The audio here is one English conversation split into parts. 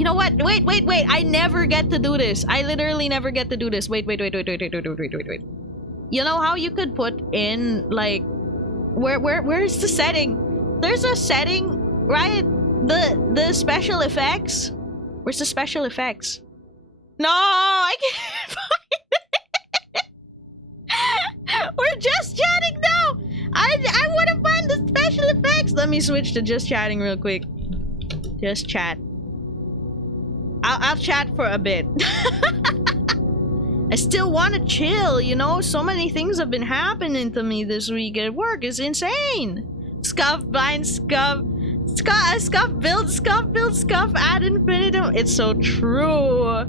You know what? Wait. I never get to do this. I literally never get to do this. Wait. You know how you could put in like where's the setting? There's a setting, right? The special effects. Where's the special effects? No, I can't find it. We're just chatting now. I want to find the special effects. Let me switch to just chatting real quick. Just chat. I'll chat for a bit. I still want to chill, you know? So many things have been happening to me this week at work. It's insane. Scuff, blind, scuff, build, scuff, ad infinitum. It's so true. Oh,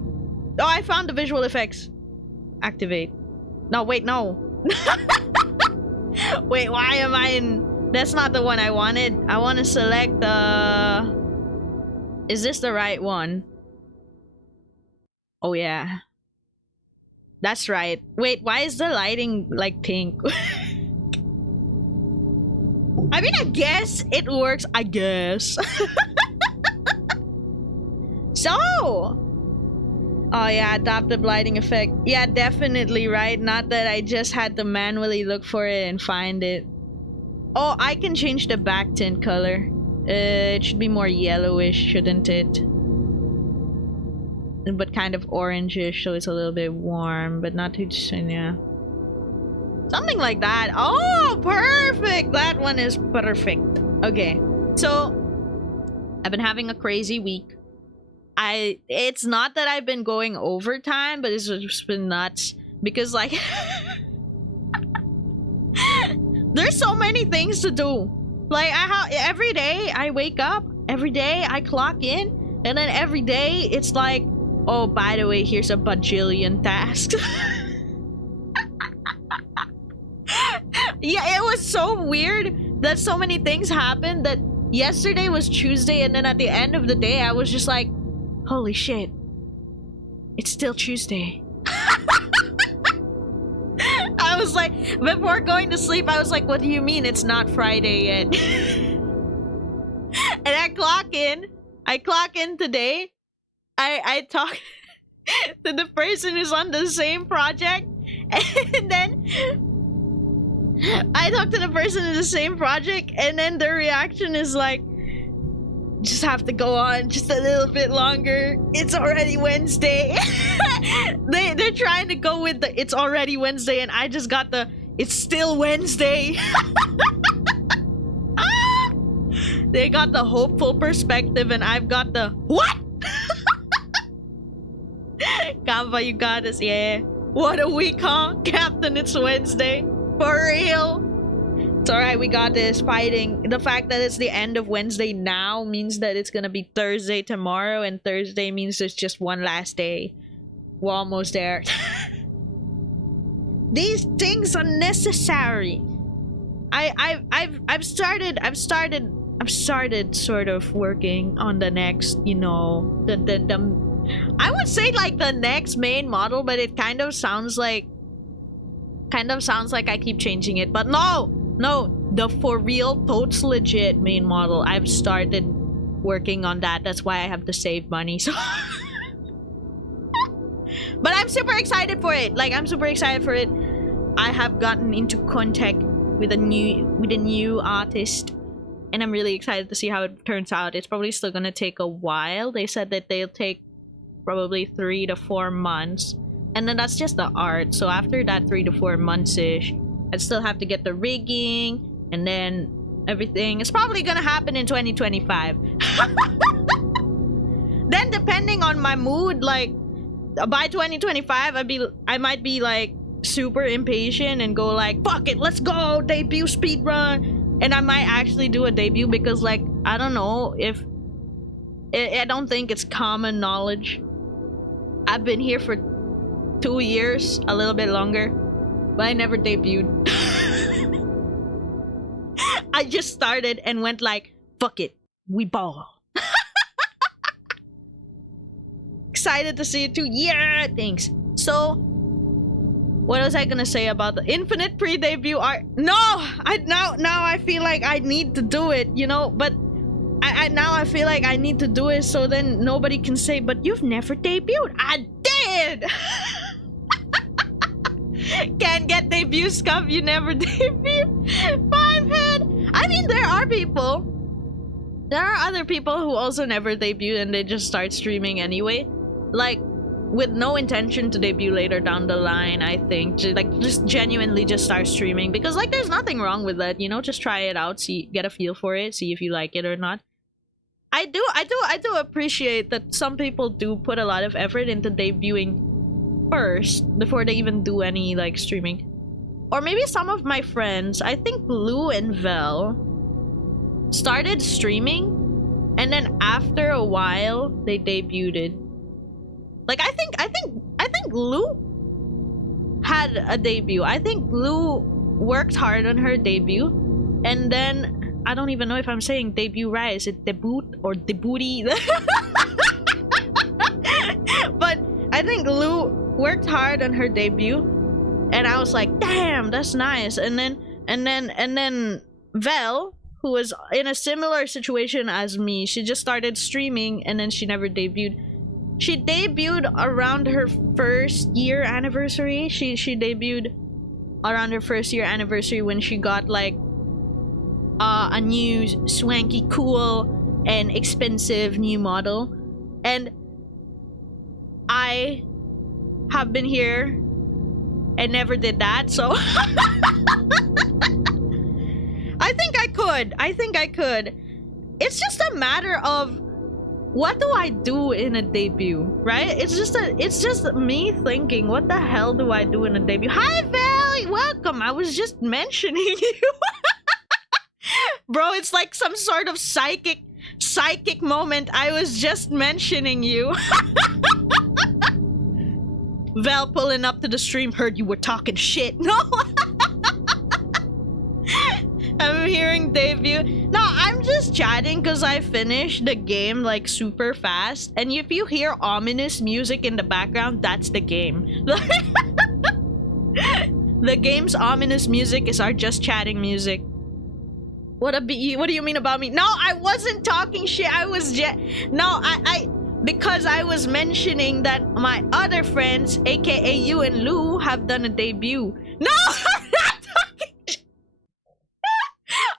I found the visual effects. Activate. No, wait, no. Wait, why am I in... That's not the one I wanted. I want to select the... Is this the right one? Oh, yeah. That's right. Wait, why is the lighting like pink? I mean, I guess it works. I guess. So... Oh yeah, adaptive lighting effect. Yeah, definitely, right? Not that I just had to manually look for it and find it. Oh, I can change the back tint color. It should be more yellowish, shouldn't it? But kind of orangish, so it's a little bit warm, but not too... yeah. Something like that. Oh, perfect! That one is perfect. Okay, so... I've been having a crazy week. It's not that I've been going overtime, but it's just been nuts. Because, like... there's so many things to do. Like, every day I wake up, every day I clock in, and then every day it's like, oh, by the way, here's a bajillion tasks. Yeah, it was so weird that so many things happened that yesterday was Tuesday, and then at the end of the day, I was just like, holy shit, it's still Tuesday. I was like, before going to sleep, I was like, what do you mean it's not Friday yet? And I clock in today. I talk to the person who's on the same project, and then I talk to the person in the same project, and then their reaction is like, just have to go on just a little bit longer. It's already Wednesday. They're trying to go with the it's already Wednesday, and I just got the it's still Wednesday. They got the hopeful perspective, and I've got the what? Kava, you got us, yeah. What a week, huh? Captain, it's Wednesday. For real. It's alright, we got this. Fighting. The fact that it's the end of Wednesday now means that it's gonna be Thursday tomorrow, and Thursday means there's just one last day. We're almost there. These things are necessary. I've started sort of working on the next, you know, the I would say like the next main model, but it kind of sounds like I keep changing it, but no, the for real, totes legit main model. I've started working on that. That's why I have to save money. So, but I'm super excited for it. Like, I'm super excited for it. I have gotten into contact with a new artist, and I'm really excited to see how it turns out. It's probably still gonna take a while. They said that they'll take probably 3 to 4 months, and then that's just the art. So after that 3 to 4 months-ish, I'd still have to get the rigging, and then everything. It's probably gonna happen in 2025. Then depending on my mood, like by 2025, I might be like super impatient and go like, fuck it, let's go, debut speedrun. And I might actually do a debut, because like, I don't know if I don't think it's common knowledge. I've been here for 2 years, a little bit longer, but I never debuted. I just started and went like, fuck it, we ball. Excited to see it too. Yeah, thanks. So, what was I gonna say about the infinite pre-debut art? No, now I feel like I need to do it, you know, but I now I feel like I need to do it so then nobody can say, but you've never debuted. I did! Can't get debut scuff, you never debut. Five head. I mean, there are people. There are other people who also never debut and they just start streaming anyway. Like, with no intention to debut later down the line, I think. Just genuinely just start streaming. Because, like, there's nothing wrong with that, you know? Just try it out, see, get a feel for it, see if you like it or not. I do appreciate that some people do put a lot of effort into debuting first before they even do any, like, streaming. Or maybe some of my friends, I think Lou and Vel, started streaming, and then after a while, they debuted. Like, I think Lou had a debut. I think Lou worked hard on her debut, and then I don't even know if I'm saying debut right. Is it debut or debooty? But I think Lou worked hard on her debut, and I was like, damn, that's nice. And then Vel, who was in a similar situation as me, she just started streaming and then she never debuted. She debuted around her first year anniversary. She debuted around her first year anniversary when she got like a new swanky, cool, and expensive new model. And I have been here and never did that, so I think I could. It's just a matter of what do I do in a debut, right? It's just me thinking, what the hell do I do in a debut? Hi Val, welcome. I was just mentioning you. Bro, it's like some sort of psychic moment. I was just mentioning you. Val pulling up to the stream, heard you were talking shit. No. I'm hearing debut. No, I'm just chatting because I finished the game like super fast. And if you hear ominous music in the background, that's the game. The game's ominous music is our just chatting music. What do you mean about me? No, I wasn't talking shit. I was because I was mentioning that my other friends, aka you and Lou, have done a debut. No, I'm not talking shit.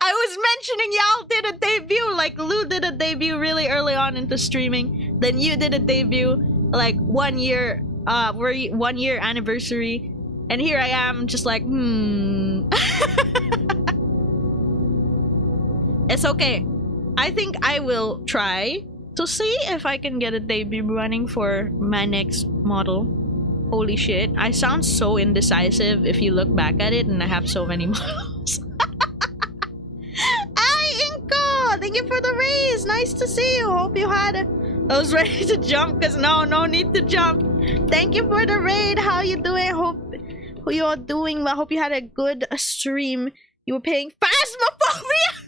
I was mentioning y'all did a debut. Like Lou did a debut really early on into streaming. Then you did a debut like 1 year 1 year anniversary. And here I am just like, It's okay. I think I will try to see if I can get a debut running for my next model. Holy shit, I sound so indecisive if you look back at it, and I have so many models. Hi Inko! Thank you for the raise! Nice to see you! Hope you had I was ready to jump because no need to jump. Thank you for the raid! How you doing? Hope you're doing well. Hope you had a good stream. You were playing Phasmophobia!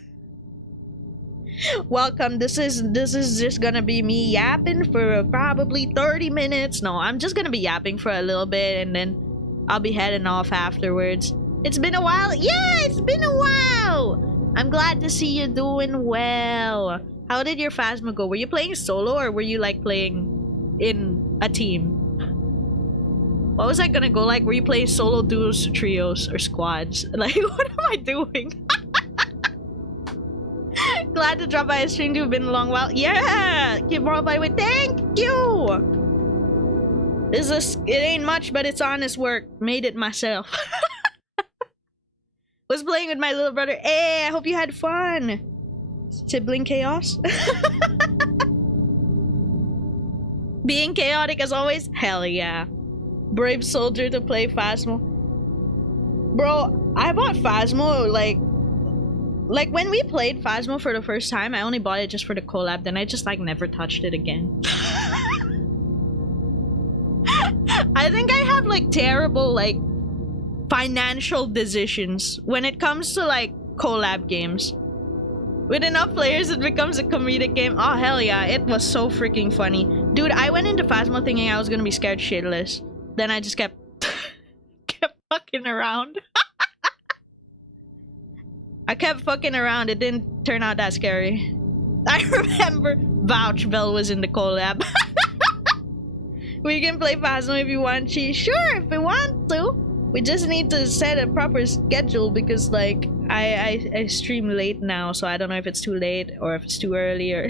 Welcome. This is just gonna be me yapping for probably 30 minutes. No, I'm just gonna be yapping for a little bit and then I'll be heading off afterwards. It's been a while. Yeah, it's been a while. I'm glad to see you doing well. How did your Phasma go? Were you playing solo or were you like playing in a team? What was I gonna go like? Were you playing solo, duos, trios, or squads? Like, what am I doing? Glad to drop by a stream. You've been a long while. Yeah, keep more by the way. Thank you. It ain't much, but it's honest work. Made it myself. Was playing with my little brother. Hey, I hope you had fun. Sibling chaos. Being chaotic as always. Hell yeah. Brave soldier to play Phasmo. Bro, I bought Phasmo like when we played Phasmo for the first time, I only bought it just for the collab, then I just like never touched it again. I think I have like terrible like financial decisions when it comes to like collab games. With enough players it becomes a comedic game. Oh hell yeah, it was so freaking funny. Dude, I went into Phasmo thinking I was gonna be scared shitless. Then I just kept fucking around. I kept fucking around. It didn't turn out that scary. I remember Vouch Bell was in the collab. We can play Phasmo if you want, Chi. Sure, if we want to. We just need to set a proper schedule because, like, I stream late now, so I don't know if it's too late or if it's too early or...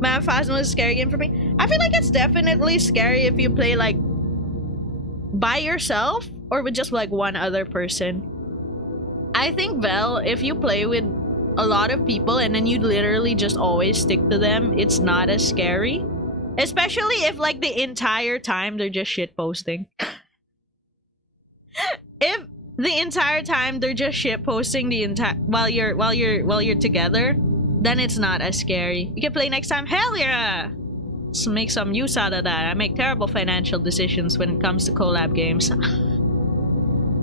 Man, Phasmo is a scary game for me. I feel like it's definitely scary if you play, like, by yourself or with just, like, one other person. I think, Vel, if you play with a lot of people and then you literally just always stick to them, it's not as scary. Especially if, like, the entire time they're just shit posting. If the entire time they're just shit posting the entire while you're together, then it's not as scary. You can play next time. Hell yeah! Let's make some use out of that. I make terrible financial decisions when it comes to collab games.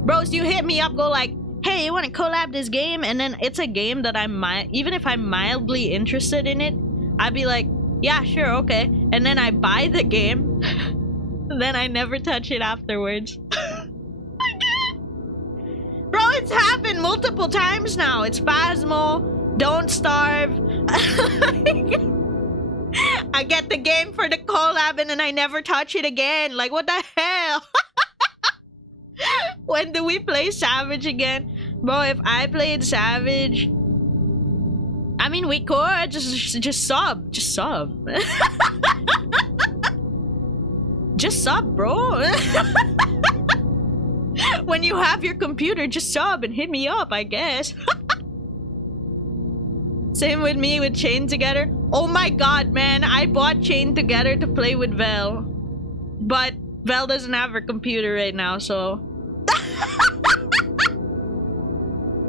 Bros, you hit me up, go like, hey, you want to collab this game? And then it's a game that even if I'm mildly interested in it, I'd be like, yeah, sure, okay. And then I buy the game, then I never touch it afterwards. Bro, it's happened multiple times now. It's Phasmo, Don't Starve. I get the game for the collab and then I never touch it again. Like, what the hell? When do we play Savage again? Bro, if I played Savage... I mean, we could just sub. Just sub. Just sub, bro. When you have your computer, just sub and hit me up, I guess. Same with me with Chain Together. Oh my god, man. I bought Chain Together to play with Vel. But Vel doesn't have her computer right now, so...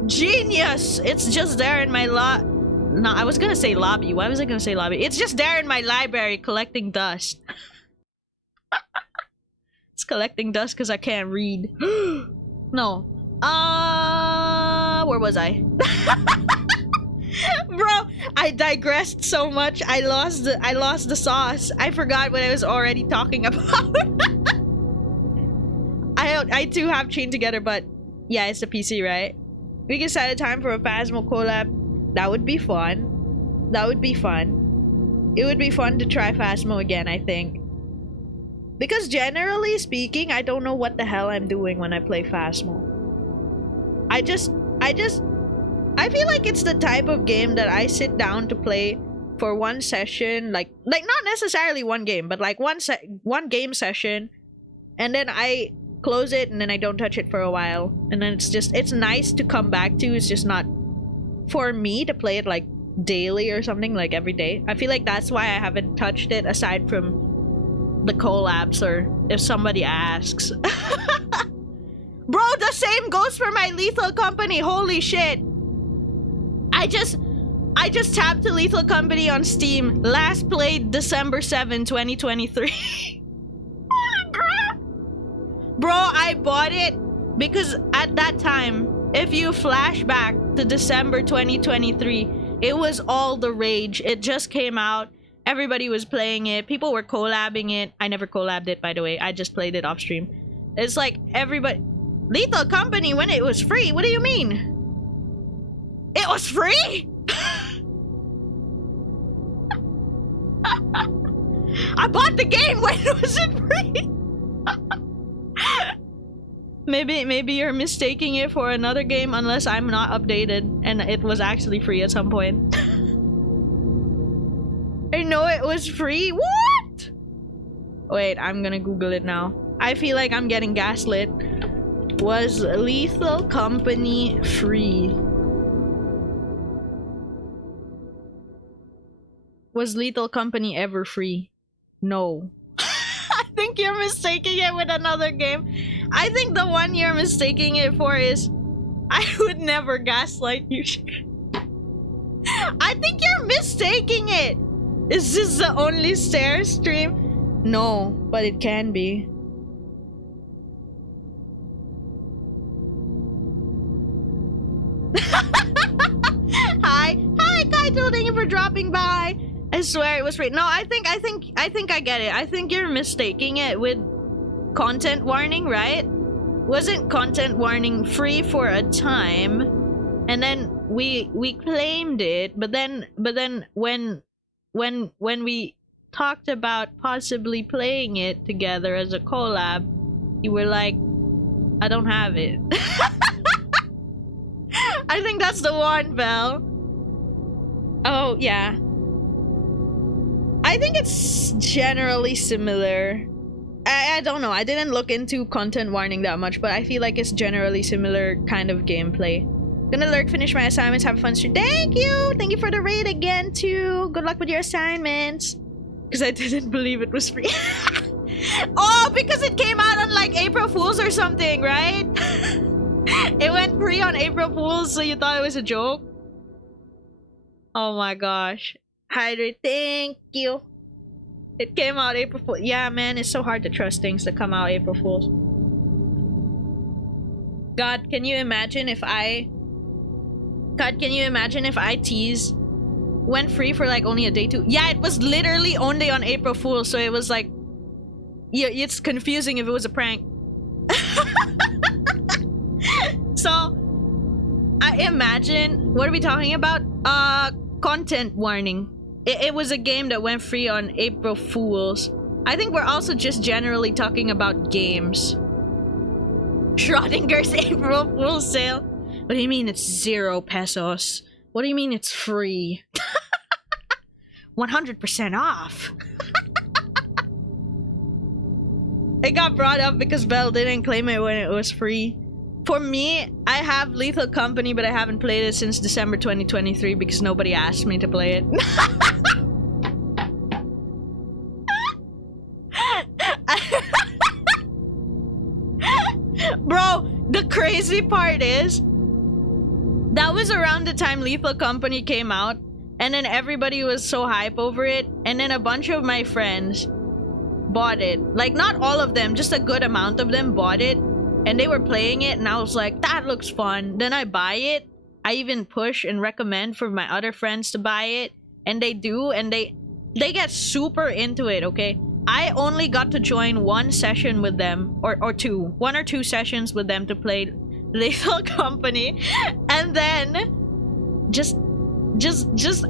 Genius! It's just there in my No, I was gonna say lobby. Why was I gonna say lobby? It's just there in my library collecting dust. It's collecting dust because I can't read. No. Where was I? Bro, I digressed so much. I lost the sauce. I forgot what I was already talking about. I too have Chain Together, but yeah, it's the PC, right? We can set a time for a Phasmo collab. That would be fun. That would be fun. It would be fun to try Phasmo again, I think. Because generally speaking, I don't know what the hell I'm doing when I play Phasmo. I feel like it's the type of game that I sit down to play for one session, like not necessarily one game, but like one game session, and then I close it and then I don't touch it for a while, and then it's nice to come back to. It's just not for me to play it like daily or something, like every day. I feel like that's why I haven't touched it aside from the collabs or if somebody asks. Bro, the same goes for my Lethal Company. Holy shit. I just tapped to Lethal Company on Steam. Last played December 7, 2023. Holy crap. Bro, I bought it because at that time, if you flash back to December 2023, it was all the rage. It just came out. Everybody was playing it. People were collabing it. I never collabed it, by the way. I just played it off stream. It's like everybody... Lethal Company when it was free? What do you mean? It was free? I bought the game when it wasn't free. Maybe you're mistaking it for another game unless I'm not updated and it was actually free at some point. I know it was free. What? Wait, I'm gonna Google it now. I feel like I'm getting gaslit. Was Lethal Company free? Was Lethal Company ever free? No. I think you're mistaking it with another game. I think the one you're mistaking it for is... I would never gaslight you. I think you're mistaking it. Is this the only stare stream? No, but it can be. Hi, Kaito, thank you for dropping by. I swear it was free. No, I think I get it. I think you're mistaking it with content warning, right? Wasn't content warning free for a time, and then we claimed it, but then when we talked about possibly playing it together as a collab, you were like, I don't have it. I think that's the one, Belle. Oh, yeah. I think it's generally similar. I don't know. I didn't look into content warning that much, but I feel like it's generally similar kind of gameplay. Gonna lurk, finish my assignments, have a fun stream. Thank you! Thank you for the raid again, too. Good luck with your assignments. Because I didn't believe it was free. Oh, because it came out on like April Fool's or something, right? It went free on April Fool's, so you thought it was a joke? Oh my gosh. Hydrate, thank you. It came out April Fool's. Yeah, man, it's so hard to trust things that come out April Fool's. God, can you imagine if I... God, can you imagine if I tease went free for like only a day too? Yeah, it was literally only on April Fool's, so it was like... Yeah, it's confusing if it was a prank. So, I imagine... What are we talking about? Content warning. It was a game that went free on April Fool's. I think we're also just generally talking about games. Schrodinger's April Fool's sale. What do you mean it's 0 pesos? What do you mean it's free? 100% off. It got brought up because Belle didn't claim it when it was free. For me, I have Lethal Company, but I haven't played it since December 2023 because nobody asked me to play it. Bro, the crazy part is that was around the time Lethal Company came out, and then everybody was so hype over it, and then a bunch of my friends bought it. Like, not all of them, just a good amount of them bought it, and they were playing it, and I was like, that looks fun. Then I buy it. I even push and recommend for my other friends to buy it, and they do, and they get super into it, okay? I only got to join one session with them, or two. 1 or 2 sessions with them to play Lethal Company, and then just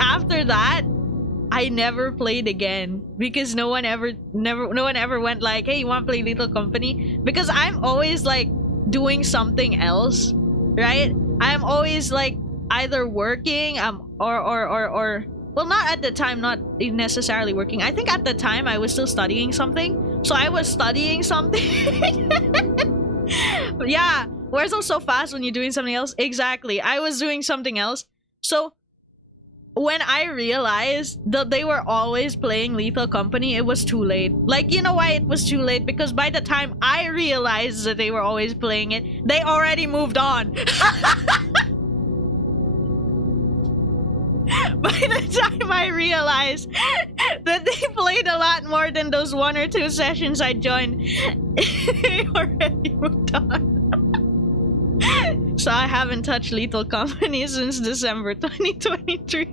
after that, I never played again because no one ever went like, hey, you want to play Lethal Company? Because I'm always like doing something else, right? I'm always like either working or well, not at the time, not necessarily working. I think at the time I was still studying something. So I was studying something. But yeah, where's it so fast when you're doing something else? Exactly. I was doing something else. So when I realized that they were always playing Lethal Company, it was too late. Like, you know why it was too late? Because by the time I realized that they were always playing it, they already moved on. By the time I realized that they played a lot more than those 1 or 2 sessions I joined, they already moved on. So I haven't touched Lethal Company since December 2023.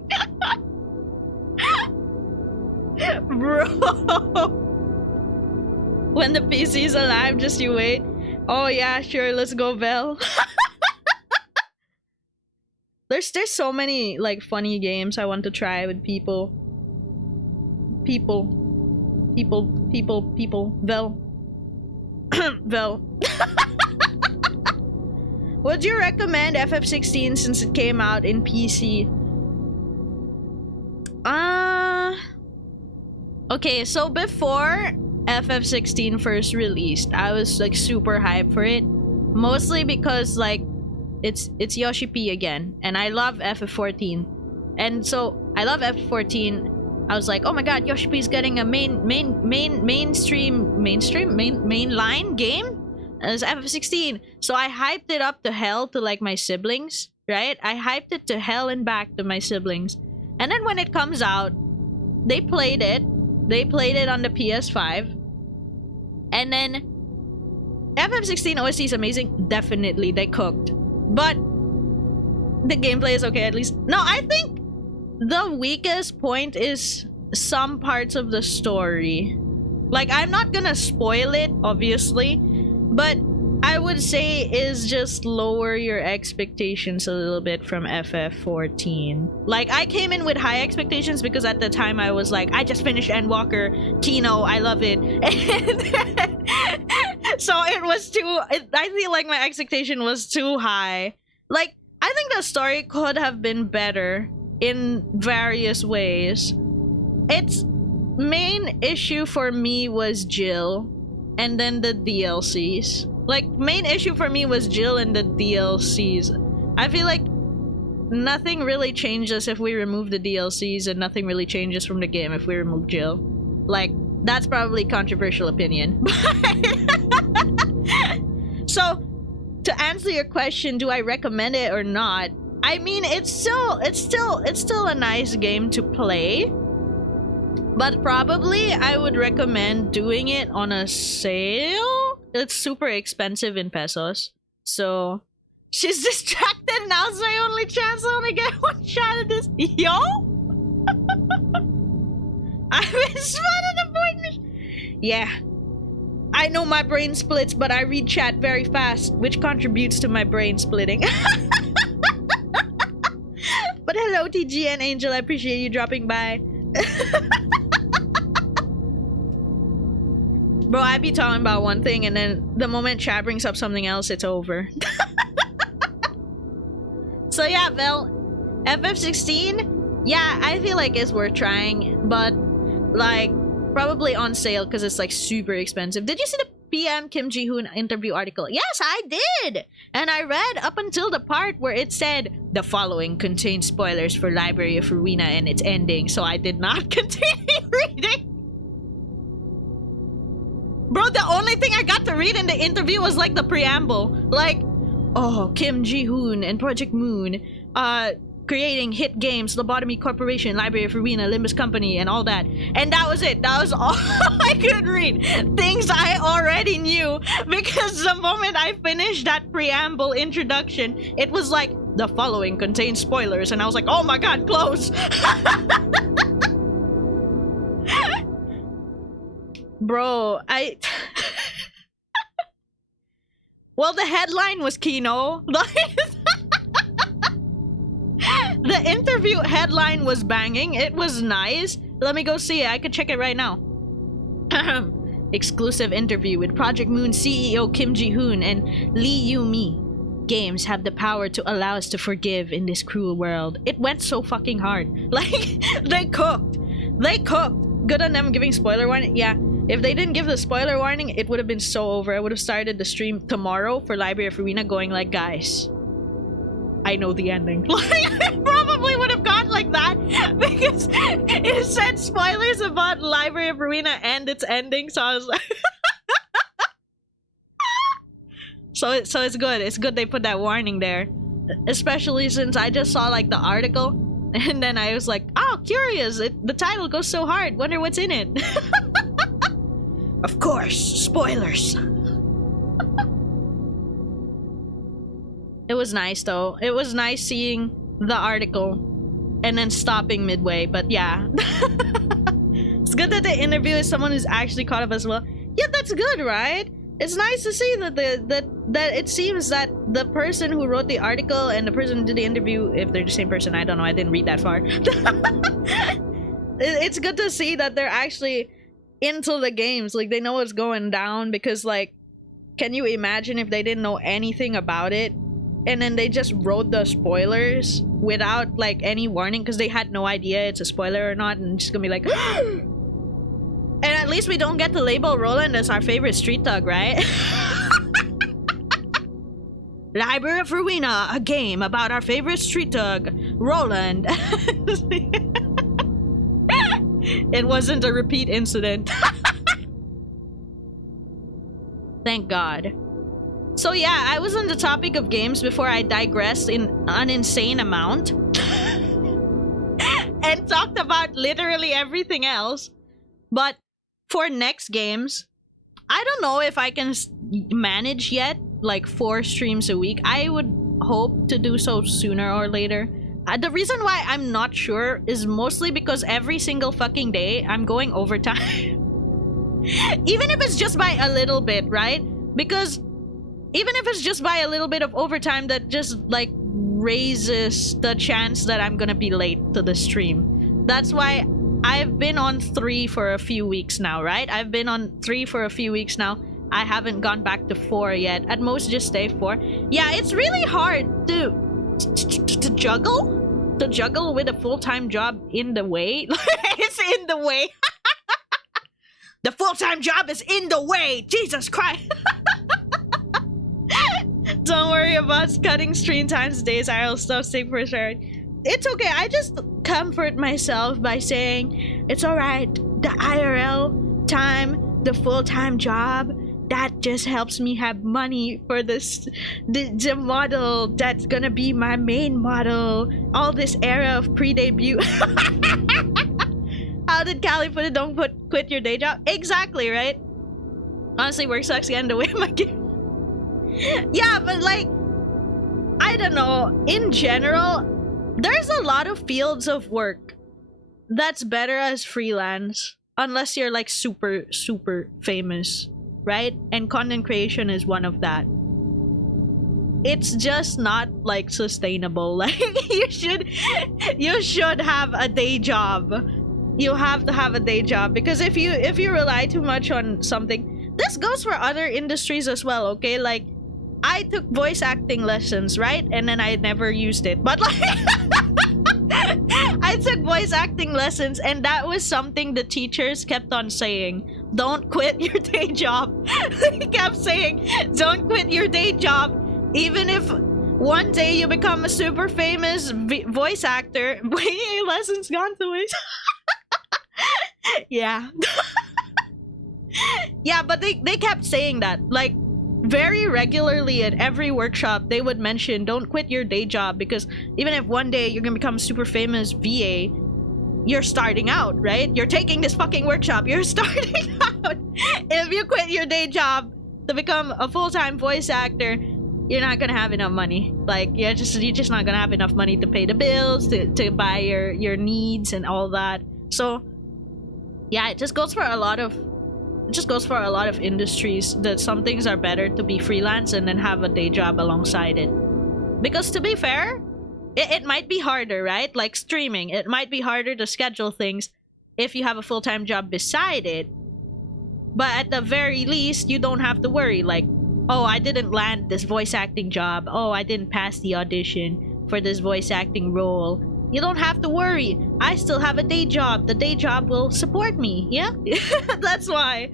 Bro! When the PC's alive, just you wait. Oh yeah, sure, let's go, Belle. There's so many like funny games I want to try with people. Vel. Vel. Would you recommend FF16 since it came out in PC? Okay, so before FF16 first released, I was like super hyped for it. Mostly because like it's Yoshi P again, and I love FF14, and so I love FF14. I was like, oh my god, Yoshi P is getting a mainline game as FF16. So I hyped it up to hell to like my siblings, right? I hyped it to hell and back to my siblings, and then when it comes out, they played it. They played it on the PS5, and then FF16 OST is amazing. Definitely, they cooked. But the gameplay is okay, at least. No, I think the weakest point is some parts of the story. Like, I'm not gonna spoil it, obviously, but I would say is just lower your expectations a little bit from FF14. Like, I came in with high expectations because at the time I was like, I just finished Endwalker, Kino, I love it. And so it was I feel like my expectation was too high. Like, I think the story could have been better in various ways. Its main issue for me was Jill, and then the DLCs. Like, main issue for me was Jill and the DLCs. I feel like nothing really changes if we remove the DLCs, and nothing really changes from the game if we remove Jill. Like, that's probably controversial opinion. So, to answer your question, do I recommend it or not? I mean, it's still a nice game to play. But probably I would recommend doing it on a sale. It's super expensive in pesos. So, she's distracted. Now's my only chance. I only get one shot at this. Yo? I've been spotted avoiding. Yeah. I know my brain splits, but I read chat very fast, which contributes to my brain splitting. But hello, TG and Angel. I appreciate you dropping by. Bro, I be talking about one thing, and then the moment chat brings up something else, it's over. So yeah, Vel, FF16, yeah, I feel like it's worth trying, but like probably on sale because it's like super expensive. Did you see the PM Kim Ji-hoon interview article? Yes, I did! And I read up until the part where it said, the following contains spoilers for Library of Ruina and its ending, so I did not continue reading. Bro, the only thing I got to read in the interview was like the preamble. Like, oh, Kim Ji-hoon and Project Moon, creating hit games, Lobotomy Corporation, Library of Ruina, Limbus Company, and all that. And that was it. That was all I could read. Things I already knew, because the moment I finished that preamble introduction, it was like, the following contains spoilers, and I was like, oh my god, close! Bro, well, the headline was Kino. The interview headline was banging. It was nice. Let me go see it. I could check it right now. Exclusive interview with Project Moon CEO Kim Ji-hoon and Lee Yu-mi. Games have the power to allow us to forgive in this cruel world. It went so fucking hard. Like, they cooked. They cooked. Good on them giving spoiler warning. Yeah. If they didn't give the spoiler warning, it would have been so over. I would have started the stream tomorrow for Library of Ruina going like, guys, I know the ending. Like, I probably would have gone like that because it said spoilers about Library of Ruina and its ending, so I was like... So it's good. It's good they put that warning there. Especially since I just saw like the article and then I was like, oh, curious. The title goes so hard. Wonder what's in it. Of course, spoilers. It was nice though. It was nice seeing the article and then stopping midway, but yeah. It's good that the interview is someone who's actually caught up as well. Yeah, that's good, right? It's nice to see that that it seems that the person who wrote the article and the person who did the interview, if they're the same person, I don't know, I didn't read that far. It's good to see that they're actually into the games, like they know what's going down, because like, can you imagine if they didn't know anything about it and then they just wrote the spoilers without like any warning because they had no idea it's a spoiler or not, and just gonna be like and at least we don't get to label Roland as our favorite street thug, right? Library of Ruina, a game about our favorite street thug, Roland. It wasn't a repeat incident. Thank God. So yeah, I was on the topic of games before I digressed in an insane amount. And talked about literally everything else. But for next games, I don't know if I can manage yet, like 4 streams a week. I would hope to do so sooner or later. The reason why I'm not sure is mostly because every single fucking day I'm going overtime. Even if it's just by a little bit, right? Because even if it's just by a little bit of overtime that just like raises the chance that I'm gonna be late to the stream. That's why I've been on 3 for a few weeks now, right? I've been on 3 for a few weeks now. I haven't gone back to 4 yet. At most, just stay 4. Yeah, it's really hard to juggle. To juggle with a full-time job in the way. It's in the way. The full-time job is in the way. Jesus Christ. Don't worry about cutting stream times days. I'll still stay for sure. It's okay. I just comfort myself by saying it's all right. The IRL time, the full-time job, that just helps me have money for this the model that's gonna be my main model all this era of pre-debut. How did Callie put it? Don't quit your day job. Exactly, right? Honestly, work sucks getting away my game. Yeah, but like, I don't know, in general there's a lot of fields of work that's better as freelance unless you're like super famous, right? And content creation is one of that. It's just not like sustainable. Like you should have a day job. You have to have a day job, because if you rely too much on something, this goes for other industries as well, okay? Like I took voice acting lessons, right? And then I never used it. But like I took voice acting lessons, and that was something the teachers kept on saying. Don't quit your day job. They kept saying, don't quit your day job. Even if one day you become a super famous voice actor. Wait, lessons gone to waste. Yeah. Yeah, but they kept saying that. Like, very regularly at every workshop, they would mention, don't quit your day job, because even if one day you're gonna become a super famous VA, you're starting out, right? You're taking this fucking workshop, you're starting out. If you quit your day job to become a full-time voice actor, you're not gonna have enough money. Like, you're just not gonna have enough money to pay the bills, to buy your needs and all that. So yeah, it just goes for a lot of industries that some things are better to be freelance and then have a day job alongside it. Because to be fair, it might be harder, right? Like streaming, it might be harder to schedule things if you have a full-time job beside it. But at the very least, you don't have to worry like, oh, I didn't land this voice acting job. Oh, I didn't pass the audition for this voice acting role. You don't have to worry. I still have a day job. The day job will support me. Yeah? That's why.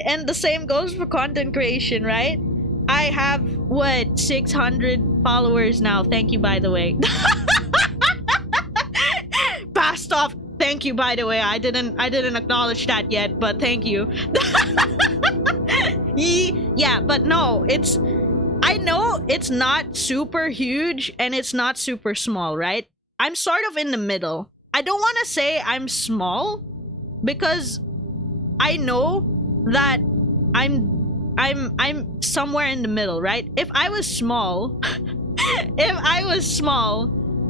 And the same goes for content creation, right? I have, what, 600 followers now. Thank you, by the way. Passed off. Thank you, by the way. I didn't acknowledge that yet, but thank you. Yeah, but no, I know it's not super huge and it's not super small, right? I'm sort of in the middle. I don't want to say I'm small, because I know that I'm somewhere in the middle, right? If I was small,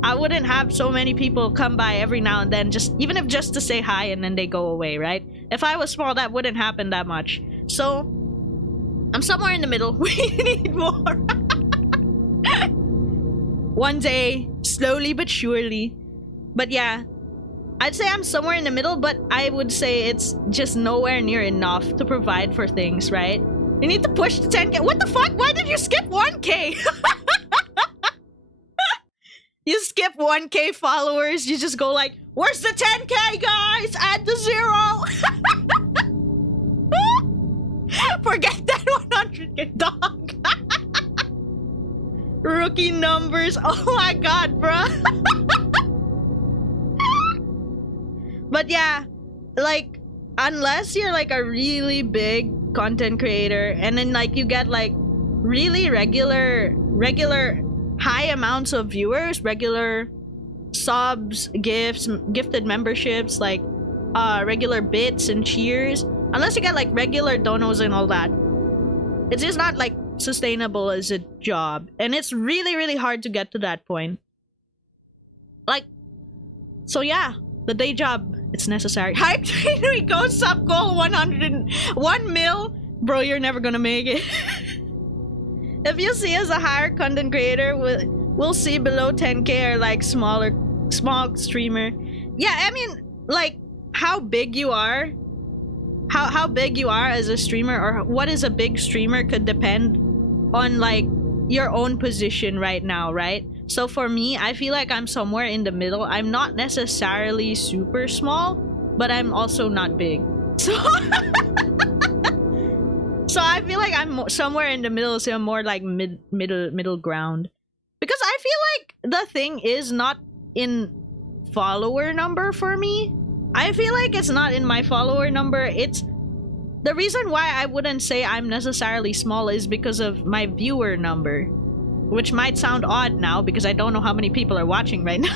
I wouldn't have so many people come by every now and then, even if just to say hi and then they go away, right? If I was small, that wouldn't happen that much. So I'm somewhere in the middle. We need more. One day, slowly but surely. But yeah, I'd say I'm somewhere in the middle, but I would say it's just nowhere near enough to provide for things, right? You need to push the 10K. What the fuck? Why did you skip 1K? You skip 1K followers. You just go like, where's the 10K, guys? Add the 0. Forget that 100K, dog. Rookie numbers. Oh my god, bruh. But yeah, like, unless you're like a really big content creator and then like you get like really regular high amounts of viewers, regular subs, gifts, gifted memberships, like regular bits and cheers, unless you get like regular donos and all that, it's just not like sustainable as a job, and it's really hard to get to that point. Like, so yeah, the day job, it's necessary. Hype train, we go, sub goal 101 mil. Bro, you're never gonna make it. If you see as a higher content creator, we'll see below 10K are like small streamer. Yeah, I mean, like how big you are, how big you are as a streamer, or what is a big streamer could depend on like your own position right now, right? So for me, I feel like I'm somewhere in the middle. I'm not necessarily super small, but I'm also not big. So so I feel like I'm somewhere in the middle, so I'm more like middle ground. Because I feel like the thing is not in follower number for me. I feel like it's not in my follower number. It's the reason why I wouldn't say I'm necessarily small is because of my viewer number, which might sound odd now because I don't know how many people are watching right now.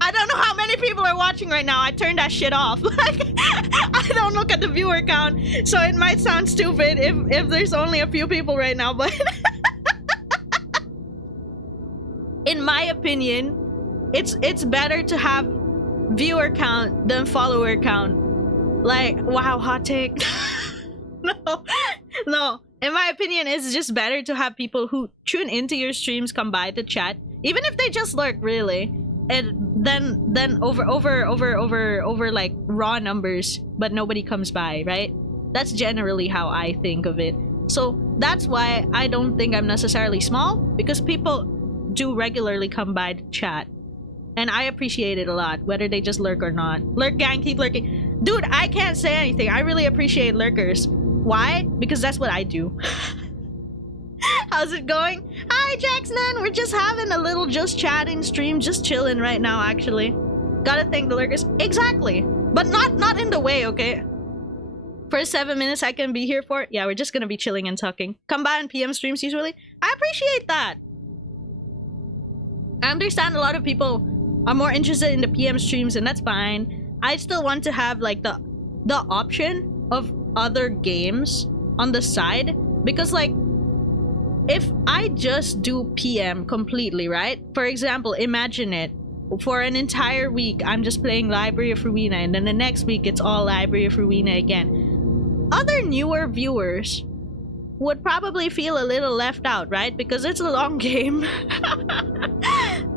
I don't know how many people are watching right now. I turned that shit off. Like, I don't look at the viewer count, so it might sound stupid if there's only a few people right now, but in my opinion, it's better to have viewer count than follower count. Like, wow, hot take. No. In my opinion, it's just better to have people who tune into your streams come by to chat, even if they just lurk, really. And then over like raw numbers, but nobody comes by, right? That's generally how I think of it. So that's why I don't think I'm necessarily small, because people do regularly come by to chat. And I appreciate it a lot, whether they just lurk or not. Lurk gang, keep lurking. Dude, I can't say anything. I really appreciate lurkers. Why? Because that's what I do. How's it going? Hi, Jackson. We're just having a little just chatting stream, just chilling right now, actually. Gotta thank the lurkers. Exactly. But not in the way, okay? For 7 minutes I can be here for. Yeah, we're just gonna be chilling and talking. Come by on PM streams usually. I appreciate that. I understand a lot of people are more interested in the PM streams, and that's fine. I still want to have like the option of other games on the side, because like if I just do PM completely, right? For example, imagine it. For an entire week, I'm just playing Library of Ruina, and then the next week it's all Library of Ruina again. Other newer viewers would probably feel a little left out, right? Because it's a long game.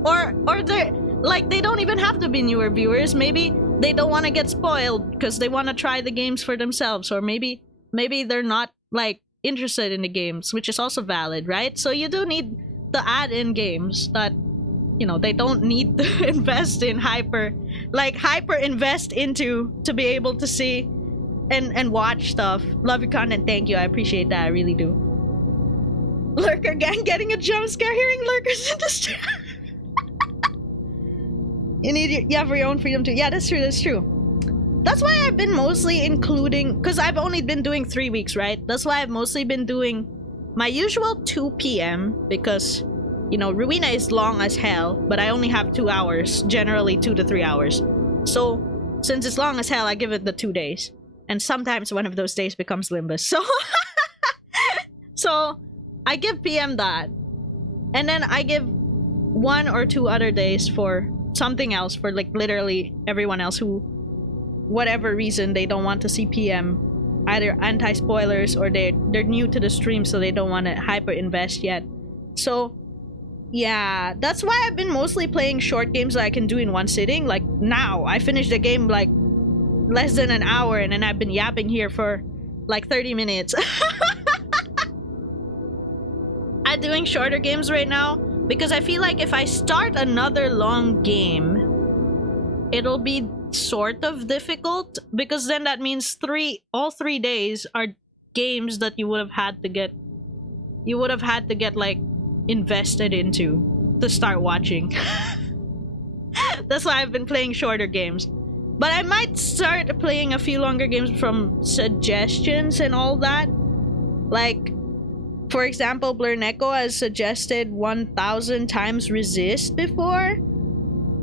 or they like they don't even have to be newer viewers. Maybe they don't want to get spoiled because they want to try the games for themselves, or maybe they're not like interested in the games, which is also valid, right? So you do need the add-in games that, you know, they don't need to invest in hyper invest into to be able to see and watch stuff. Love your content, thank you, I appreciate that, I really do. Lurker gang getting a jump scare hearing lurkers in the stream. You have your own freedom too. Yeah, that's true, that's true. That's why I've been mostly including, because I've only been doing 3 weeks, right? That's why I've mostly been doing my usual 2 p.m. because, you know, Ruina is long as hell, but I only have 2 hours, generally 2 to 3 hours. So, since it's long as hell, I give it the 2 days. And sometimes one of those days becomes Limbus. So, so I give PM that. And then I give 1 or 2 other days for something else, for like literally everyone else who, whatever reason, they don't want to see PM, either anti-spoilers or they're new to the stream, so they don't want to hyper invest yet. So yeah, that's why I've been mostly playing short games that I can do in one sitting. Like now I finished the game like less than an hour, and then I've been yapping here for like 30 minutes. I'm doing shorter games right now because I feel like if I start another long game, it'll be sort of difficult, because then that means all 3 days are games that you would have had to get like invested into to start watching. That's why I've been playing shorter games. But I might start playing a few longer games from suggestions and all that. Like, for example, Blurneko has suggested 1000 times Resist before.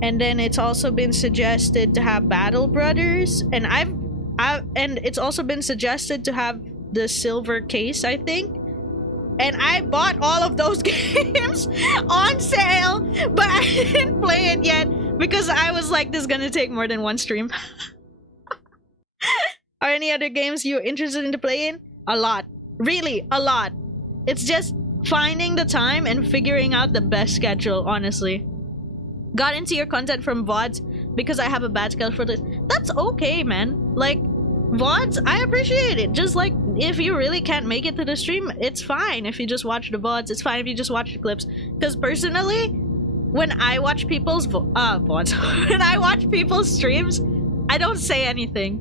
And then it's also been suggested to have Battle Brothers, and and it's also been suggested to have the Silver Case, I think. And I bought all of those games on sale, but I didn't play it yet because I was like, this is gonna take more than one stream. Are any other games you're interested in to play in? A lot. Really, a lot. It's just finding the time and figuring out the best schedule, honestly. Got into your content from VODs because I have a bad schedule for this. That's okay, man. Like, VODs, I appreciate it. Just like, if you really can't make it to the stream, it's fine if you just watch the VODs. It's fine if you just watch the clips. Because personally, when I watch people's VODs, when I watch people's streams, I don't say anything.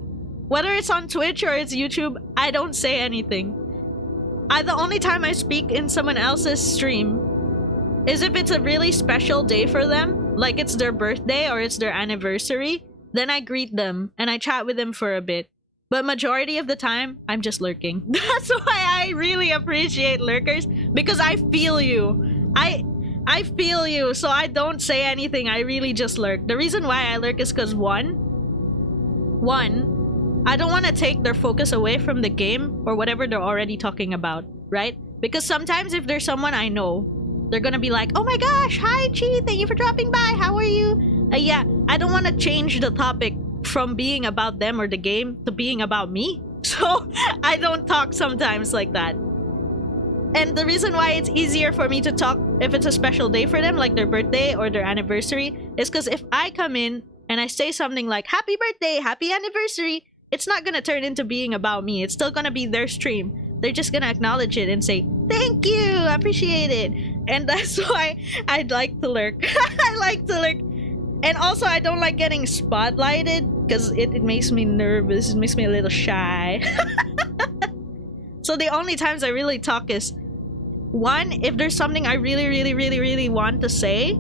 Whether it's on Twitch or it's YouTube, I don't say anything. The only time I speak in someone else's stream is if it's a really special day for them, like it's their birthday or it's their anniversary, then I greet them and I chat with them for a bit. But majority of the time, I'm just lurking. That's why I really appreciate lurkers, because I feel you. I feel you, so I don't say anything. I really just lurk. The reason why I lurk is because one, I don't want to take their focus away from the game or whatever they're already talking about, right? Because sometimes if there's someone I know, they're gonna be like, oh my gosh, hi Chi, thank you for dropping by, how are you? Yeah, I don't want to change the topic from being about them or the game to being about me. So I don't talk sometimes like that. And the reason why it's easier for me to talk if it's a special day for them, like their birthday or their anniversary, is because if I come in and I say something like, happy birthday, happy anniversary, it's not gonna turn into being about me. It's still gonna be their stream. They're just gonna acknowledge it and say, thank you, I appreciate it. And that's why I'd like to lurk. I like to lurk. And also, I don't like getting spotlighted because it makes me nervous. It makes me a little shy. So the only times I really talk is, one, if there's something I really want to say.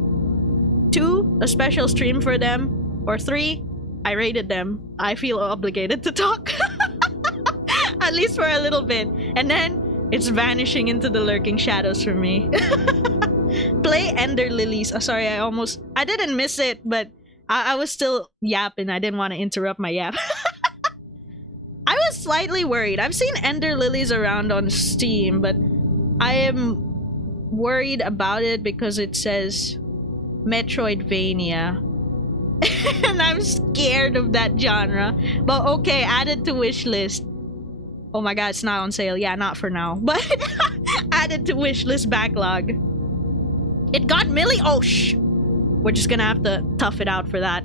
Two, a special stream for them. Or three, I rated them. I feel obligated to talk. At least for a little bit. And then, it's vanishing into the lurking shadows for me. Play Ender Lilies. Oh, sorry, I didn't miss it, but I was still yapping. I didn't want to interrupt my yap. I was slightly worried. I've seen Ender Lilies around on Steam, but I am worried about it because it says Metroidvania. And I'm scared of that genre. But okay, add it to wishlist. Oh my god, it's not on sale. Yeah, not for now. But add it to wishlist backlog. It got Millie. Oh, shh. We're just gonna have to tough it out for that.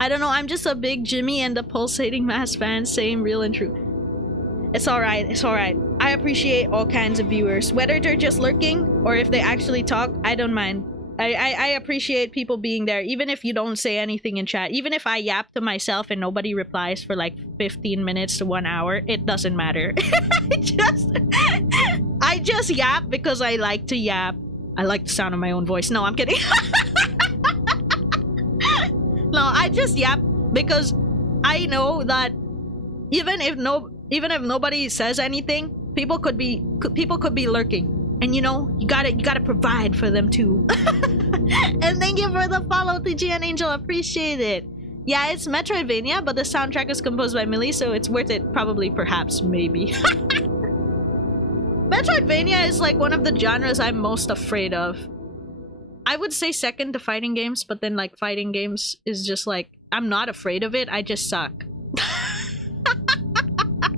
I don't know. I'm just a big Jimmy and the Pulsating Mass fan. Same, real and true. It's alright. It's alright. I appreciate all kinds of viewers. Whether they're just lurking or if they actually talk, I don't mind. I appreciate people being there, even if you don't say anything in chat. Even if I yap to myself and nobody replies for like 15 minutes to 1 hour, it doesn't matter. I just yap because I like to yap. I like the sound of my own voice. No, I'm kidding. No, I just yap because I know that even if nobody says anything, people could be lurking. And you know, you gotta provide for them too. And thank you for the follow, TG and Angel. Appreciate it. Yeah, it's Metroidvania, but the soundtrack is composed by Millie, so it's worth it. Probably, perhaps, maybe. Metroidvania is like one of the genres I'm most afraid of. I would say second to fighting games, but then like fighting games is just like, I'm not afraid of it, I just suck.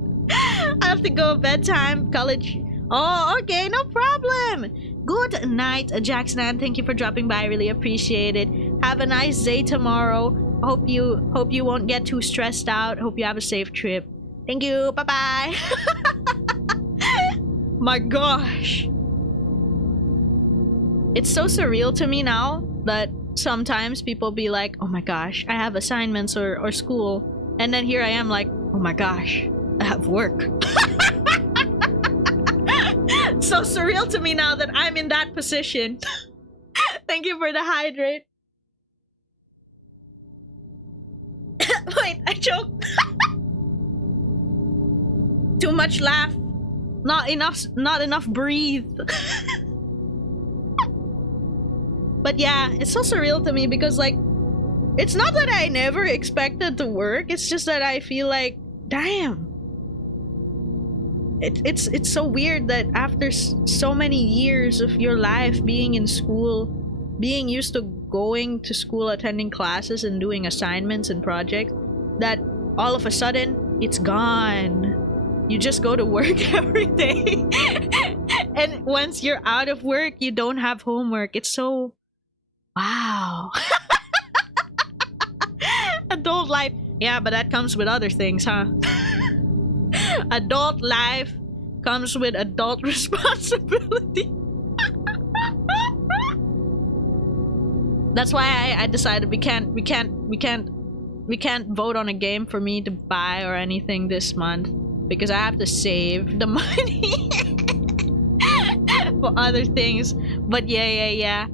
I have to go bedtime, college. Oh, okay, no problem. Good night, Jackson. Thank you for dropping by. I really appreciate it. Have a nice day tomorrow. Hope you won't get too stressed out. Hope you have a safe trip. Thank you. Bye-bye. My gosh. It's so surreal to me now that sometimes people be like, oh my gosh, I have assignments or school. And then here I am like, oh my gosh, I have work. So surreal to me now that I'm in that position. Thank you for the hydrate. Wait, I choked. Too much laugh. Not enough breathe. But yeah, it's so surreal to me because like, it's not that I never expected to work, it's just that I feel like, damn. It's so weird that after so many years of your life being in school, being used to going to school, attending classes and doing assignments and projects, that all of a sudden it's gone. you just go to work every day. And once you're out of work, you don't have homework. It's so wow. Adult life. Yeah, but that comes with other things, huh? Adult life comes with adult responsibility. That's why I decided we can't vote on a game for me to buy or anything this month, because I have to save the money for other things. But yeah.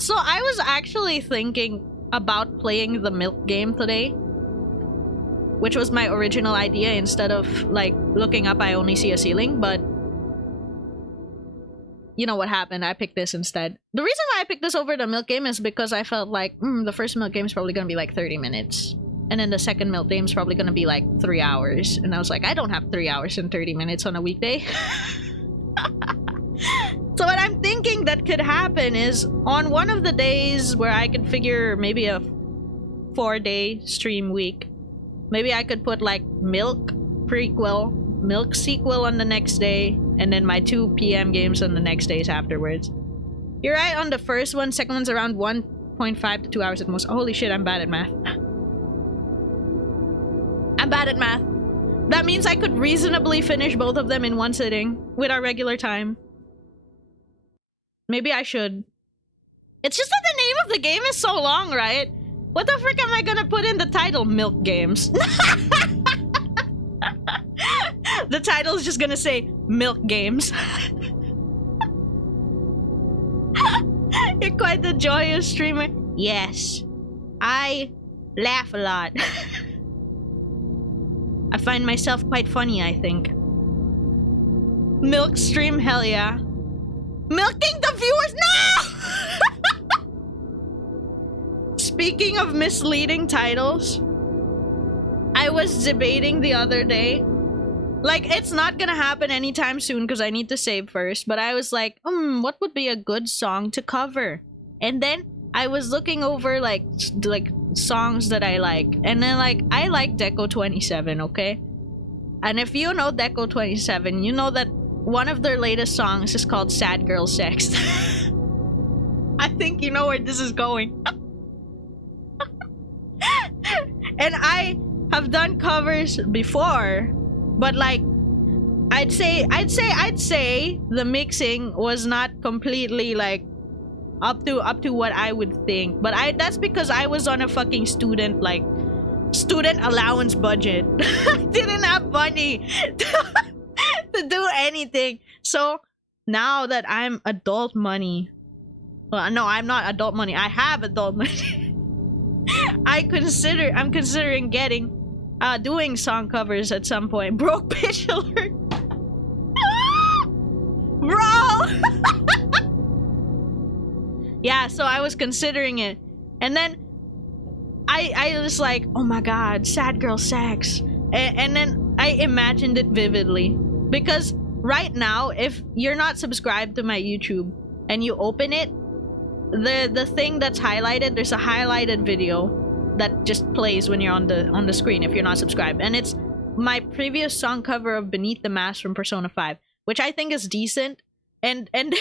So I was actually thinking about playing the milk game today, which was my original idea. Instead of like looking up, I only see a ceiling, but you know what happened? I picked this instead. The reason why I picked this over the milk game is because I felt like the first milk game is probably gonna be like 30 minutes. And then the second milk game is probably gonna be like 3 hours. And I was like, I don't have 3 hours and 30 minutes on a weekday. So what I'm thinking that could happen is on one of the days where I could figure maybe a 4-day stream week, maybe I could put like milk prequel, milk sequel on the next day, and then my 2 p.m. games on the next days afterwards. You're right on the first one. Second one's around 1.5 to 2 hours at most. Holy shit, I'm bad at math. I'm bad at math. That means I could reasonably finish both of them in one sitting with our regular time. Maybe I should. It's just that the name of the game is so long, right? What the frick am I gonna put in the title? Milk Games. The title is just gonna say Milk Games. You're quite the joyous streamer. Yes. I laugh a lot. I find myself quite funny, I think. Milk stream, hell yeah. Milking the viewers, no! Speaking of misleading titles, I was debating the other day. Like, it's not gonna happen anytime soon because I need to save first. But I was like, what would be a good song to cover? And then I was looking over like songs that I like. And then like, I like Deco 27, okay? And if you know Deco 27, you know that one of their latest songs is called Sad Girl Sex. I think you know where this is going. And I have done covers before, but like I'd say the mixing was not completely like up to what I would think. But that's because I was on a fucking student allowance budget. I didn't have money to do anything. So now that I'm adult money, well, no, I'm not adult money. I have adult money. I'm considering doing song covers at some point. Broke bitch alert. Bro. Yeah, so I was considering it. And then I was like, oh my god, sad girl sex. And then I imagined it vividly. Because right now, if you're not subscribed to my YouTube and you open it, the thing that's highlighted, there's a highlighted video that just plays when you're on the screen if you're not subscribed. And it's my previous song cover of Beneath the Mask from Persona 5, which I think is decent. And and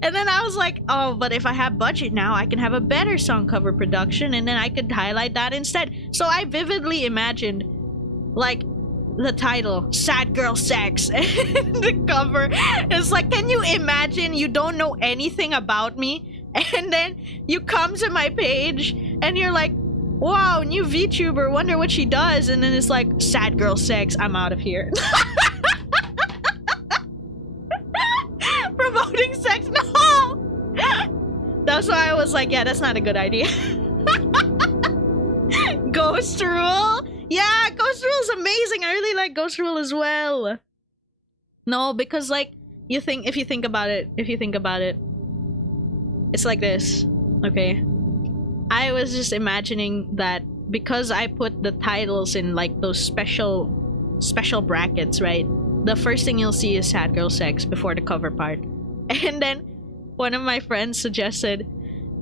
then I was like, oh, but if I have budget now, I can have a better song cover production, and then I could highlight that instead. So I vividly imagined like the title, Sad Girl Sex, and the cover is like, can you imagine you don't know anything about me, and then you come to my page and you're like, wow, new VTuber, wonder what she does, and then it's like, Sad Girl Sex, I'm out of here. Promoting sex, no! That's why I was like, yeah, that's not a good idea. Ghost Rule? Yeah, Ghost Rule is amazing. I really like Ghost Rule as well. No, because like, if you think about it, it's like this, okay? I was just imagining that because I put the titles in like those special brackets, right? The first thing you'll see is Sad Girl Sex before the cover part. And then one of my friends suggested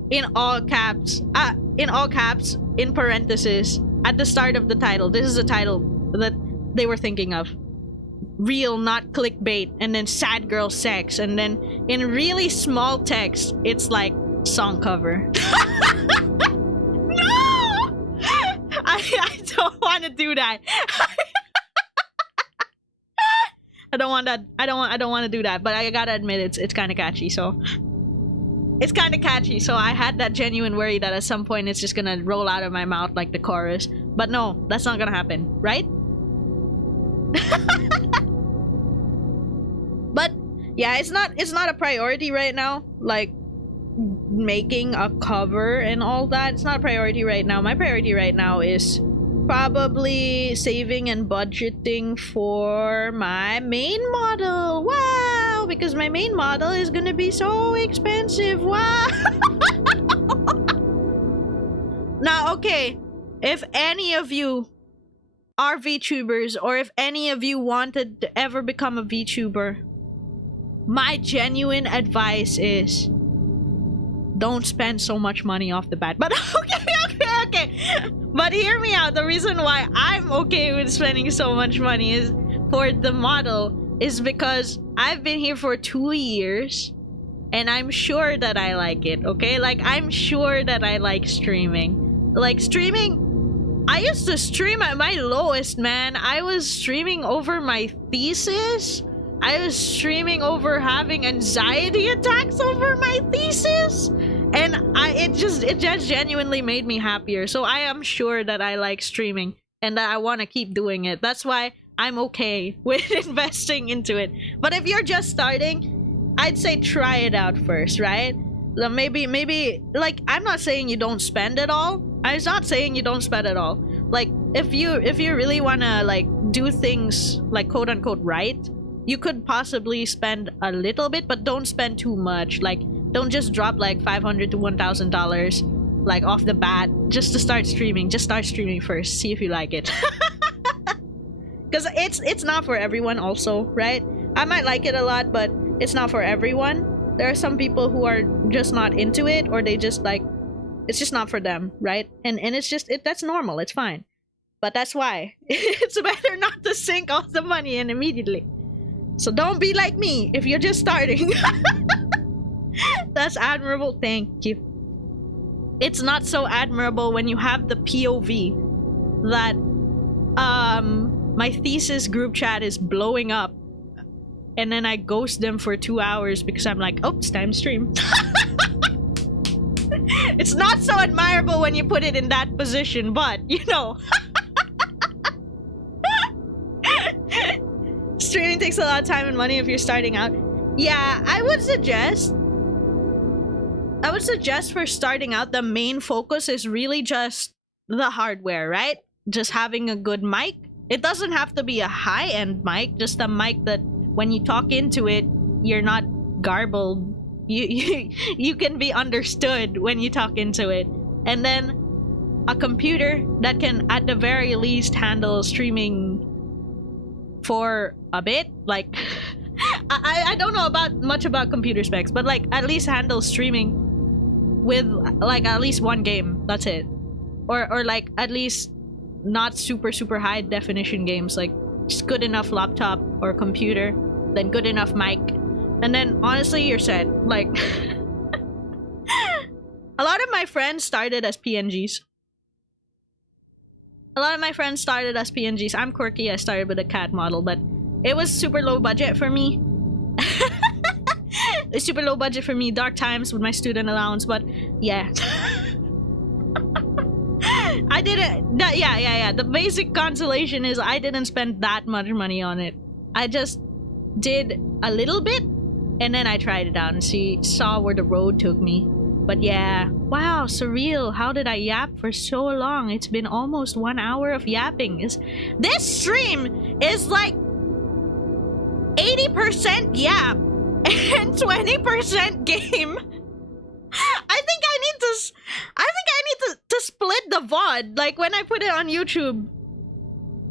in all caps, in parentheses, at the start of the title, this is a title that they were thinking of. Real, not clickbait, and then sad girl sex, and then in really small text, it's like song cover. No! I don't want to do that. I don't want that. I don't want to do that. But I gotta admit, it's kind of catchy. So it's kind of catchy. So I had that genuine worry that at some point it's just gonna roll out of my mouth like the chorus. But no, that's not gonna happen, right? But yeah, it's not a priority right now. Like making a cover and all that. It's not a priority right now. My priority right now is probably saving and budgeting for my main model. Wow, because my main model is gonna be so expensive. Wow. Now, okay, if any of you are VTubers, or if any of you wanted to ever become a VTuber, my genuine advice is don't spend so much money off the bat. But okay. But hear me out. The reason why I'm okay with spending so much money is for the model is because I've been here for 2 years and I'm sure that I like it, okay? Like, I'm sure that I like streaming. Like, streaming, I used to stream at my lowest, man. I was streaming over my thesis. I was streaming over having anxiety attacks over my thesis, and it just genuinely made me happier. So I am sure that I like streaming and that I want to keep doing it. That's why I'm okay with investing into it. But if you're just starting, I'd say try it out first, right? Maybe like, I'm not saying you don't spend it all. I'm not saying you don't spend it all. Like, if you really want to like do things like quote unquote right, you could possibly spend a little bit, but don't spend too much. Like, don't just drop like $500 to $1,000 like off the bat just to start streaming. Just start streaming first. See if you like it. Because it's not for everyone also, right? I might like it a lot, but it's not for everyone. There are some people who are just not into it, or they just like, it's just not for them, right? And it's just, that's normal. It's fine. But that's why it's better not to sink all the money in immediately. So don't be like me if you're just starting. That's admirable. Thank you. It's not so admirable when you have the POV that my thesis group chat is blowing up and then I ghost them for 2 hours because I'm like, oh, it's time to stream. It's not so admirable when you put it in that position, but you know. Streaming takes a lot of time and money if you're starting out. Yeah, I would suggest for starting out, the main focus is really just the hardware, right? Just having a good mic. It doesn't have to be a high-end mic, just a mic that when you talk into it, you're not garbled. You can be understood when you talk into it. And then a computer that can at the very least handle streaming for a bit. Like, I don't know much about computer specs, but like at least handle streaming with like at least one game. That's it. Or like at least not super high definition games, like just good enough laptop or computer, then good enough mic, and then honestly you're set. Like a lot of my friends started as PNGs. I'm quirky. I started with a cat model, but it was super low budget for me. It's super low budget for me. Dark times with my student allowance, but yeah. I didn't. Yeah. The basic consolation is I didn't spend that much money on it. I just did a little bit, and then I tried it out and saw where the road took me. But yeah, wow, surreal. How did I yap for so long? It's been almost 1 hour of yapping. This stream is like 80% yap and 20% game. I think I need to split the VOD. Like when I put it on YouTube,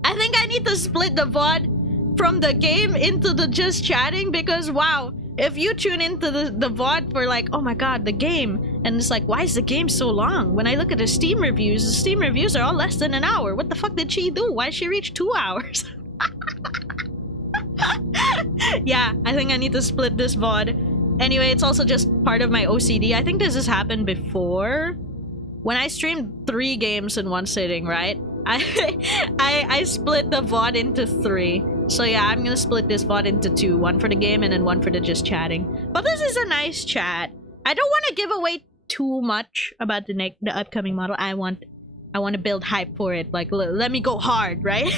I think I need to split the VOD from the game into the just chatting, because wow, if you tune into the VOD for like, oh my god, the game, and it's like, why is the game so long? When I look at the Steam reviews are all less than an hour. What the fuck did she do? Why did she reach 2 hours? Yeah, I think I need to split this VOD. Anyway, it's also just part of my OCD. I think this has happened before. When I streamed 3 games in one sitting, right? I split the VOD into 3. So yeah, I'm gonna split this VOD into 2. One for the game and then one for the just chatting. But this is a nice chat. I don't want to give away too much about the upcoming model. I want to build hype for it. Like, let me go hard, right?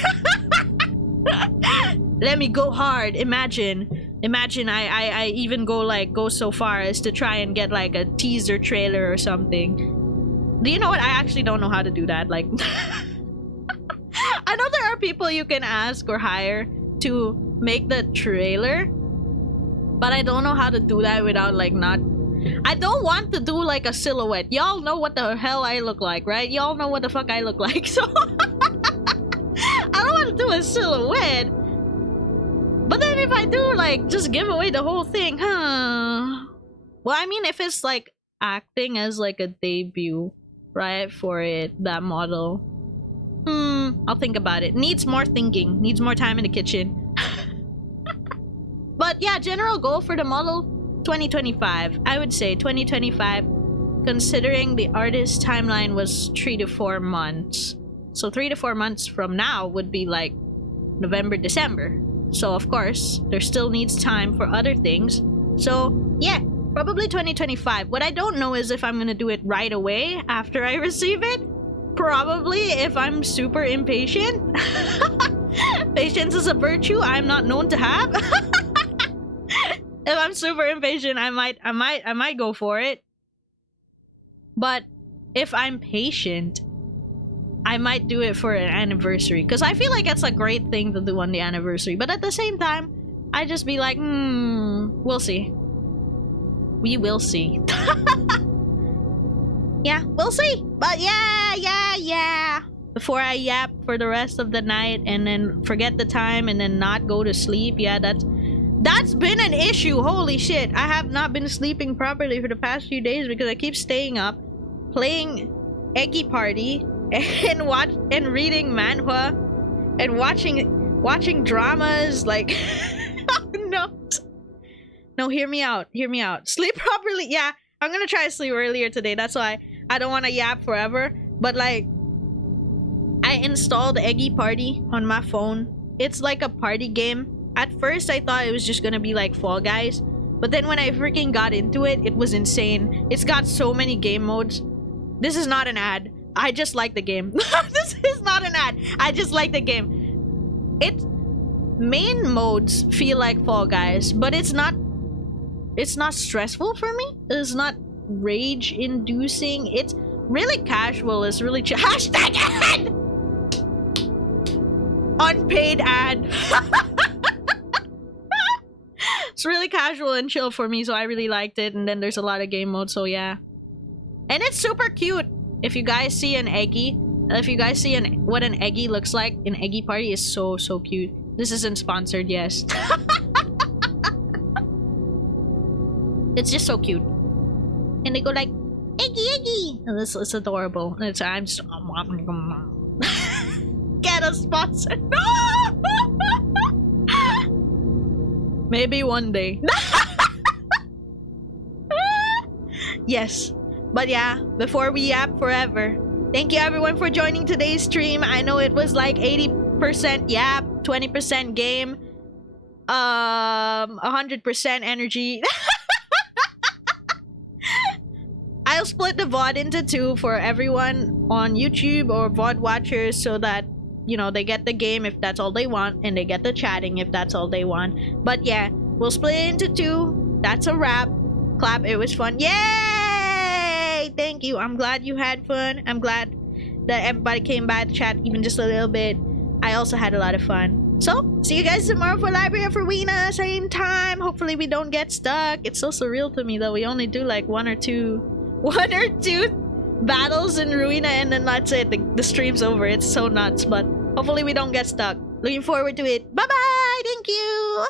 Let me go hard. Imagine I even go so far as to try and get like a teaser trailer or something. Do you know what? I actually don't know how to do that. Like, I know there are people you can ask or hire to make the trailer, but I don't know how to do that without like not. I don't want to do like a silhouette. Y'all know what the hell I look like, right? Y'all know what the fuck I look like. So I don't want to do a silhouette. But then if I do like just give away the whole thing, huh? Well, I mean, if it's like acting as like a debut, right, for it, that model. I'll think about it. Needs more thinking. Needs more time in the kitchen. But yeah, general goal for the model, 2025. I would say 2025, considering the artist timeline was 3 to 4 months. So 3 to 4 months from now would be like November, December. So of course, there still needs time for other things. So yeah, probably 2025. What I don't know is if I'm gonna do it right away after I receive it. Probably if I'm super impatient. Patience is a virtue I'm not known to have. If I'm super impatient, I might go for it. But if I'm patient, I might do it for an anniversary, because I feel like it's a great thing to do on the anniversary. But at the same time, I just be like, we'll see. We will see. Yeah, we'll see. But yeah. Before I yap for the rest of the night and then forget the time and then not go to sleep, yeah, that's been an issue. Holy shit. I have not been sleeping properly for the past few days because I keep staying up, playing Eggy Party, and reading manhwa and watching dramas. Like, no, hear me out. Sleep properly. Yeah, I'm gonna try to sleep earlier today. That's why I don't want to yap forever. But like, I installed Eggy Party on my phone. It's like a party game. At first, I thought it was just gonna be like Fall Guys, but then when I freaking got into it, it was insane. It's got so many game modes. This is not an ad. I just like the game. This is not an ad. I just like the game. Its main modes feel like Fall Guys, but it's not stressful for me. It's not rage-inducing. It's really casual. It's really hashtag ad! Unpaid ad. It's really casual and chill for me, so I really liked it. And then there's a lot of game modes, so yeah. And it's super cute. If you guys see an Eggy, what an Eggy looks like, an Eggy Party is so cute. This isn't sponsored, yes. It's just so cute. And they go like, Eggy! And it's adorable. And I'm just... Get a sponsor. Maybe one day. Yes. But yeah, before we yap forever, thank you everyone for joining today's stream. I know it was like 80% yap, 20% game, 100% energy. I'll split the VOD into 2 for everyone on YouTube or VOD watchers so that, you know, they get the game if that's all they want, and they get the chatting if that's all they want. But yeah, we'll split it into 2. That's a wrap. Clap, it was fun. Yay! Thank you. I'm glad you had fun. I'm glad that everybody came by to chat even just a little bit. I also had a lot of fun. So, see you guys tomorrow for Library of Rowena, same time. Hopefully we don't get stuck. It's so surreal to me that we only do like one or two battles in Rowena and then that's it. The stream's over. It's so nuts, but hopefully we don't get stuck. Looking forward to it. Bye-bye! Thank you!